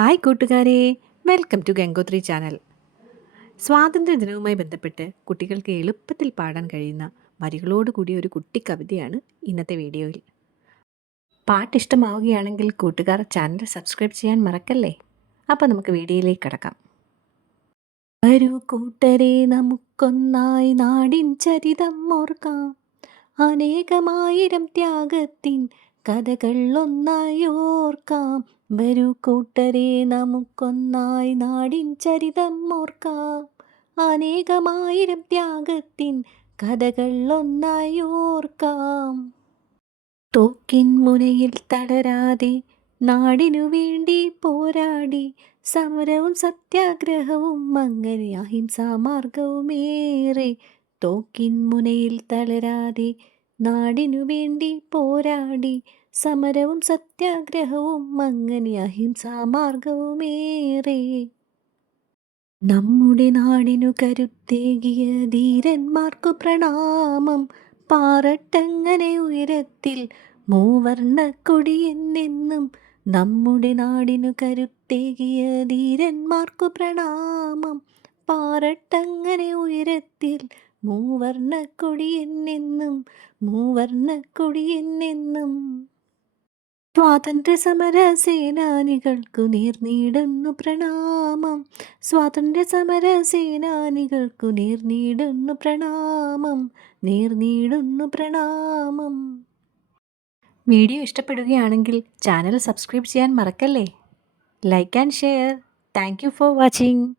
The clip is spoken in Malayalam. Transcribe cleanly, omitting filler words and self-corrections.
ഹായ് കൂട്ടുകാരെ, വെൽക്കം ടു ഗംഗോത്രി ചാനൽ. സ്വാതന്ത്ര്യദിനവുമായി ബന്ധപ്പെട്ട് കുട്ടികൾക്ക് എളുപ്പത്തിൽ പാടാൻ കഴിയുന്ന വരികളോട് കൂടിയ ഒരു കുട്ടി കവിതയാണ് ഇന്നത്തെ വീഡിയോയിൽ. പാട്ട് ഇഷ്ടമാവുകയാണെങ്കിൽ കൂട്ടുകാർ ചാനൽ സബ്സ്ക്രൈബ് ചെയ്യാൻ മറക്കല്ലേ. അപ്പോൾ നമുക്ക് വീഡിയോയിലേക്ക് കടക്കാം. വരൂ കൂട്ടരെ, നമുക്കൊന്നായി നാടിൻ ചരിതം ഓർക്കാം. അനേകമായിരം ത്യാഗത്തിൻ കഥകൾ ഒന്നായി ഓർക്കാം. വരൂ കൂട്ടരെ, നമുക്കൊന്നായി നാടിൻ ചരിതം ഓർക്കാം. അനേകമായിരം ത്യാഗത്തിൻ കഥകൾ ഒന്നായി ഓർക്കാം. തോക്കിൻ മുനയിൽ തളരാതെ നാടിനു വേണ്ടി പോരാടി, സമരവും സത്യാഗ്രഹവും അങ്ങനെ അഹിംസാ മാർഗവുമേറെ. തോക്കിൻ മുനയിൽ തളരാതെ നാടിനു വേണ്ടി പോരാടി, സമരവും സത്യാഗ്രഹവും അങ്ങനെ അഹിംസാ മാർഗവുമേറെ. നമ്മുടെ നാടിനു കരുത്തേകിയ ധീരന്മാർക്കു പ്രണാമം. പാറട്ടങ്ങനെ ഉയരത്തിൽ മൂവർണ്ണക്കൊടിയെന്നെന്നും. നമ്മുടെ നാടിനു കരുത്തേകിയ ധീരന്മാർക്കു പ്രണാമം. പാറട്ടങ്ങനെ ഉയരത്തിൽ മൂവർണ്ണക്കൊടിയെന്നെന്നും. മൂവർണ്ണക്കൊടിയെന്നെന്നും. സ്വാതന്ത്ര്യ സമര സേനാനികൾക്കു നേർന്നിടുന്നു പ്രണാമം. സ്വാതന്ത്ര്യ സമര സേനാനികൾക്കു നേർന്നിടുന്നു പ്രണാമം. നേർന്നിടുന്നു പ്രണാമം. വീഡിയോ ഇഷ്ടപ്പെടുകയാണെങ്കിൽ ചാനൽ സബ്സ്ക്രൈബ് ചെയ്യാൻ മറക്കല്ലേ. Like and share. Thank you for watching.